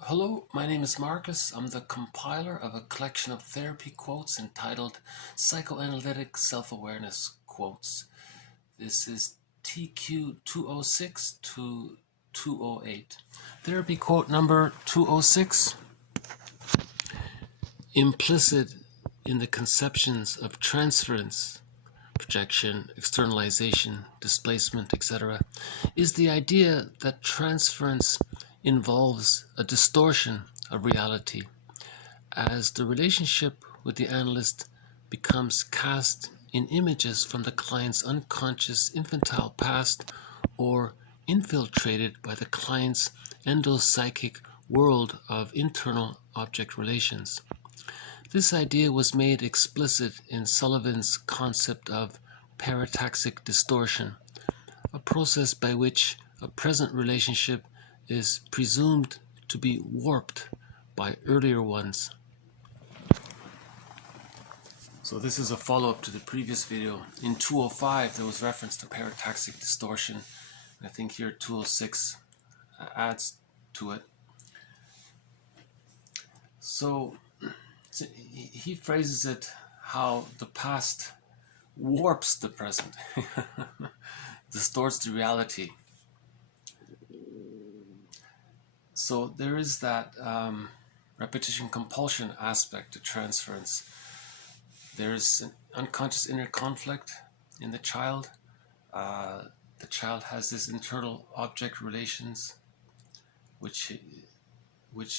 Hello, my name is Marcus. I'm the compiler of a collection of therapy quotes entitled Psychoanalytic Self-Awareness Quotes. This is TQ 206 to 208. Therapy quote number 206. Implicit in the conceptions of transference, projection, externalization, displacement, etc., is the idea that transference involves a distortion of reality, as the relationship with the analyst becomes cast in images from the client's unconscious infantile past or infiltrated by the client's endopsychic world of internal object relations. This idea was made explicit in Sullivan's concept of parataxic distortion, a process by which a present relationship is presumed to be warped by earlier ones. So this is a follow-up to the previous video. In 205 there was reference to parataxic distortion. I think here 206 adds to it. So he phrases it how the past warps the present, distorts the reality. So there is that repetition compulsion aspect to transference. There's an unconscious inner conflict in the child. The child has this internal object relations, which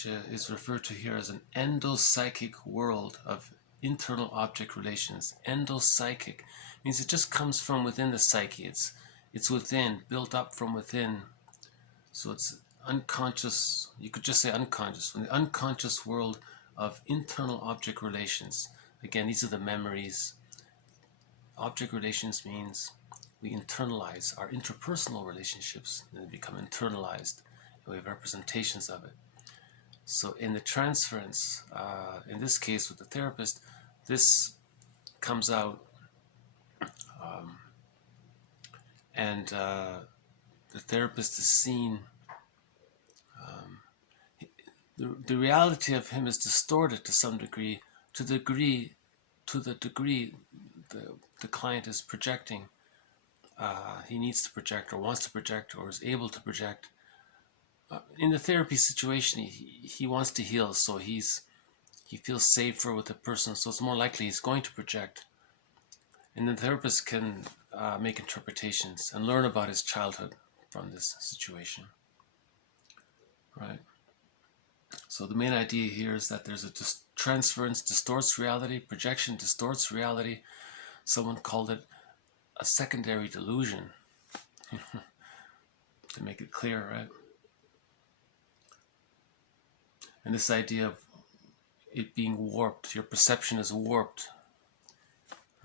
is referred to here as an endopsychic world of internal object relations. Endopsychic means it just comes from within the psyche. It's within, built up from within. So it's unconscious, you could just say unconscious, from the unconscious world of internal object relations. Again, these are the memories. Object relations means we internalize our interpersonal relationships, and they become internalized, and we have representations of it. So in the transference, in this case with the therapist, this comes out, and the therapist is seen, the reality of him is distorted to some degree, to the degree the client is projecting. He needs to project, or wants to project, or is able to project. In the therapy situation, he wants to heal, so he feels safer with the person, so it's more likely he's going to project. And the therapist can make interpretations and learn about his childhood from this situation. Right? So the main idea here is that there's a transference distorts reality, projection distorts reality. Someone called it a secondary delusion, to make it clear, right? And this idea of it being warped, your perception is warped,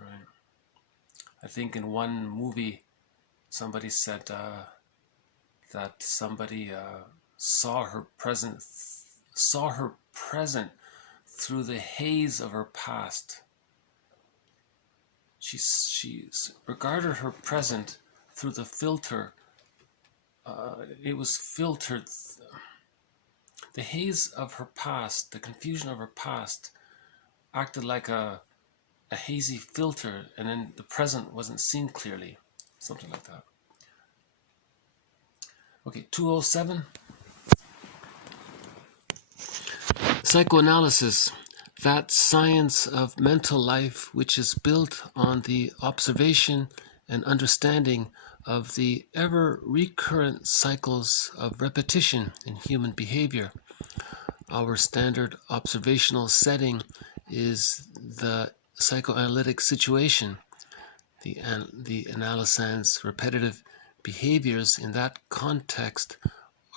right? I think in one movie somebody said that somebody saw her present through the haze of her past. She regarded her present through the filter. It was filtered. The haze of her past, the confusion of her past, acted like a hazy filter, and then the present wasn't seen clearly. Something like that. Okay, 207. Psychoanalysis, that science of mental life which is built on the observation and understanding of the ever-recurrent cycles of repetition in human behavior. Our standard observational setting is the psychoanalytic situation. The analysand's repetitive behaviors in that context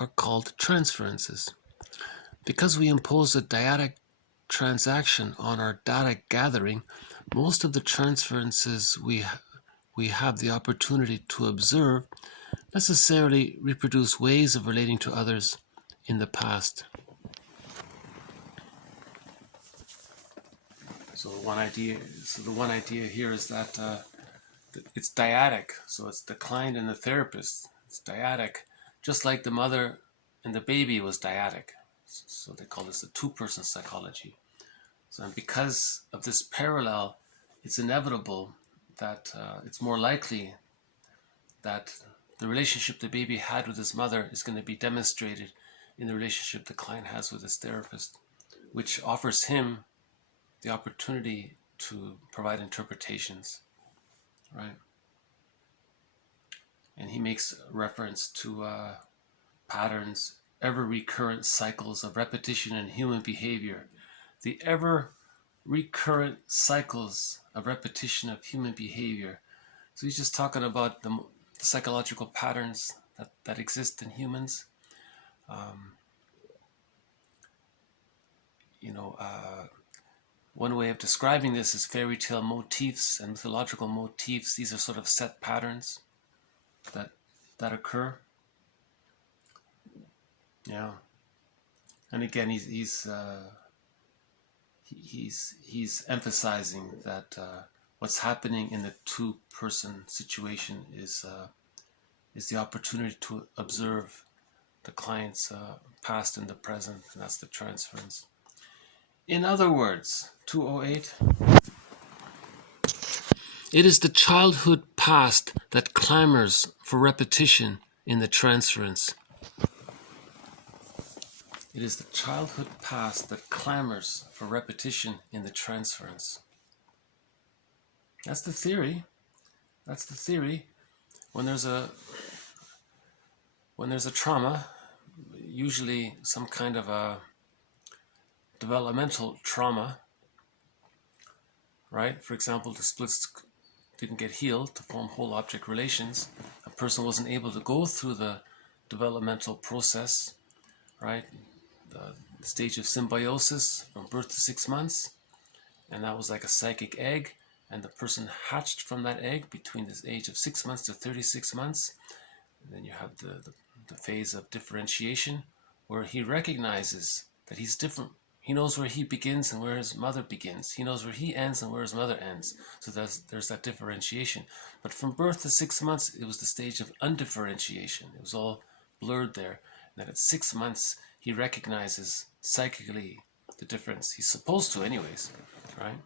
are called transferences. Because we impose a dyadic transaction on our data gathering, most of the transferences we have the opportunity to observe necessarily reproduce ways of relating to others in the past. So the one idea here is that it's dyadic. So it's the client and the therapist. It's dyadic, just like the mother and the baby was dyadic. So they call this the two-person psychology. So, and because of this parallel, it's inevitable that it's more likely that the relationship the baby had with his mother is going to be demonstrated in the relationship the client has with his therapist, which offers him the opportunity to provide interpretations, right? And he makes reference to patterns, ever-recurrent cycles of repetition in human behavior. The ever-recurrent cycles of repetition of human behavior. So he's just talking about the psychological patterns that exist in humans. One way of describing this is fairy tale motifs and mythological motifs. These are sort of set patterns that occur. Yeah, and again, he's emphasizing that what's happening in the two-person situation is the opportunity to observe the client's past and the present, and that's the transference. In other words, 208, it is the childhood past that clamors for repetition in the transference. It is the childhood past that clamors for repetition in the transference. That's the theory. That's the theory. When there's a trauma, usually some kind of a developmental trauma, right? For example, the splits didn't get healed to form whole object relations. A person wasn't able to go through the developmental process, right? The stage of symbiosis from birth to 6 months, and that was like a psychic egg, and the person hatched from that egg between this age of 6 months to 36 months. And then you have the phase of differentiation, where he recognizes that he's different. He knows where he begins and where his mother begins. He knows where he ends and where his mother ends. So there's that differentiation. But from birth to 6 months, it was the stage of undifferentiation. It was all blurred there. And then at 6 months, he recognizes psychically the difference. He's supposed to anyways, right?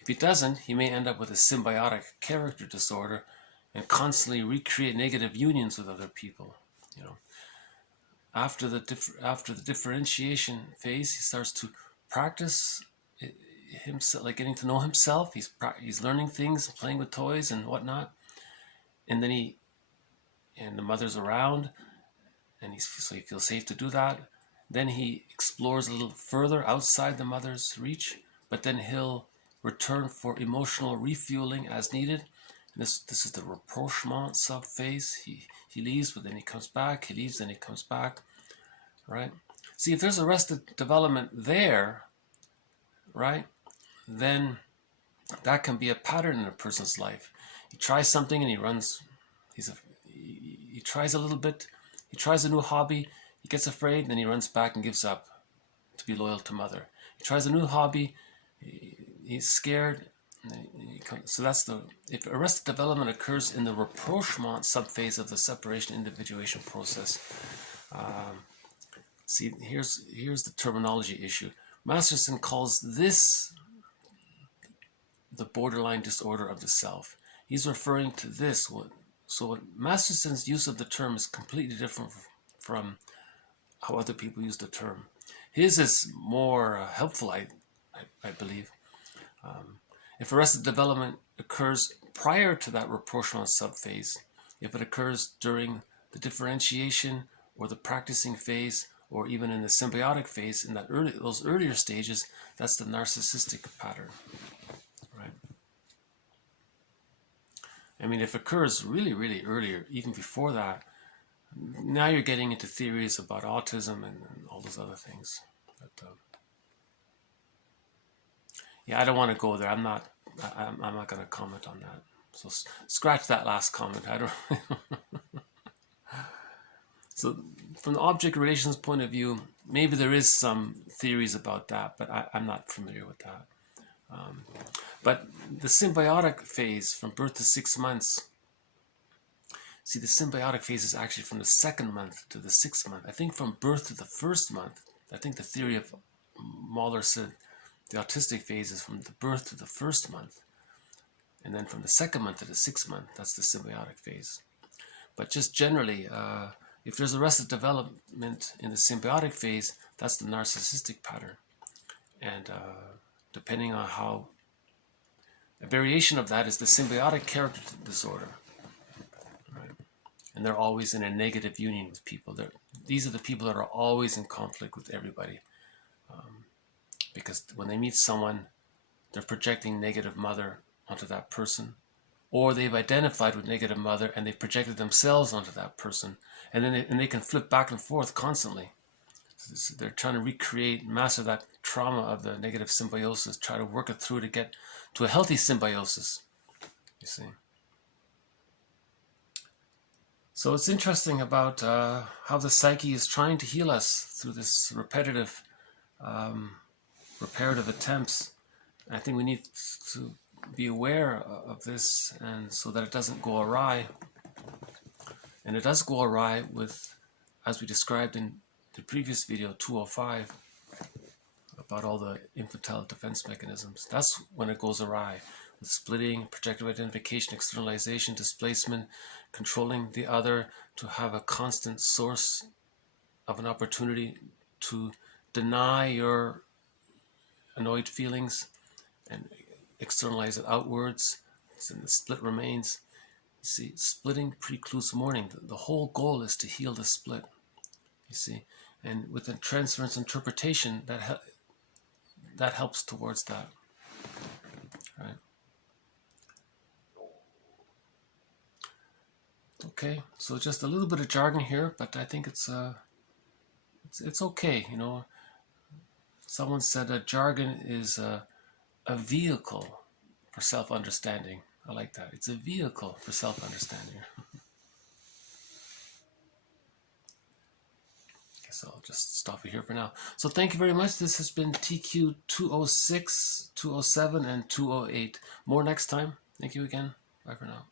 If he doesn't, he may end up with a symbiotic character disorder and constantly recreate negative unions with other people. After the differentiation phase, he starts to practice himself, like getting to know himself. He's learning things, playing with toys and whatnot, and then the mother's around, and so he feels safe to do that. Then he explores a little further outside the mother's reach, but then he'll return for emotional refueling as needed. And this is the rapprochement sub-phase. He leaves, but then he comes back. He leaves, then he comes back, right? See, if there's arrested development there, right, then that can be a pattern in a person's life. He tries something and he runs. He tries a little bit. He tries a new hobby. He gets afraid, and then he runs back and gives up to be loyal to mother. He tries a new hobby. He's scared. So if arrested development occurs in the rapprochement subphase of the separation individuation process. See, here's the terminology issue. Masterson calls this the borderline disorder of the self. He's referring to this one. So Masterson's use of the term is completely different from how other people use the term. His is more helpful, I believe. If arrested development occurs prior to that rapprochement subphase, if it occurs during the differentiation or the practicing phase, or even in the symbiotic phase, in those earlier stages, that's the narcissistic pattern, right? I mean, if it occurs really, really earlier, even before that, now you're getting into theories about autism and all those other things. But, yeah, I don't want to go there. I'm not going to comment on that. So scratch that last comment. I don't. So from the object relations point of view, maybe there is some theories about that, but I'm not familiar with that. But the symbiotic phase from birth to 6 months. See, the symbiotic phase is actually from the 2nd month to the 6th month. I think from birth to the 1st month, I think the theory of Mahler said the autistic phase is from the birth to the first month, and then from the second month to the 6th month, that's the symbiotic phase. But just generally, if there's arrested development in the symbiotic phase, that's the narcissistic pattern. And depending on how, a variation of that is the symbiotic character disorder. Right? And they're always in a negative union with people. These are the people that are always in conflict with everybody. Because when they meet someone, they're projecting negative mother onto that person, or they've identified with negative mother and they've projected themselves onto that person, and then they can flip back and forth constantly. So they're trying to recreate, master that trauma of the negative symbiosis, try to work it through to get to a healthy symbiosis, you see. So it's interesting about how the psyche is trying to heal us through this repetitive reparative attempts. I think we need to be aware of this, and so that it doesn't go awry. And it does go awry with, as we described in the previous video 205 about all the infantile defense mechanisms. That's when it goes awry, with splitting, projective identification, externalization, displacement, controlling the other to have a constant source of an opportunity to deny your annoyed feelings and externalize it outwards. So the split remains. You see, splitting precludes mourning. The whole goal is to heal the split. You see, and with the transference interpretation, that helps towards that. Right. Okay, so just a little bit of jargon here, but I think it's okay. You know, someone said that jargon is a vehicle for self-understanding. I like that. It's a vehicle for self-understanding. So I'll just stop it here for now. So thank you very much. This has been TQ 206, 207, and 208. More next time. Thank you again. Bye for now.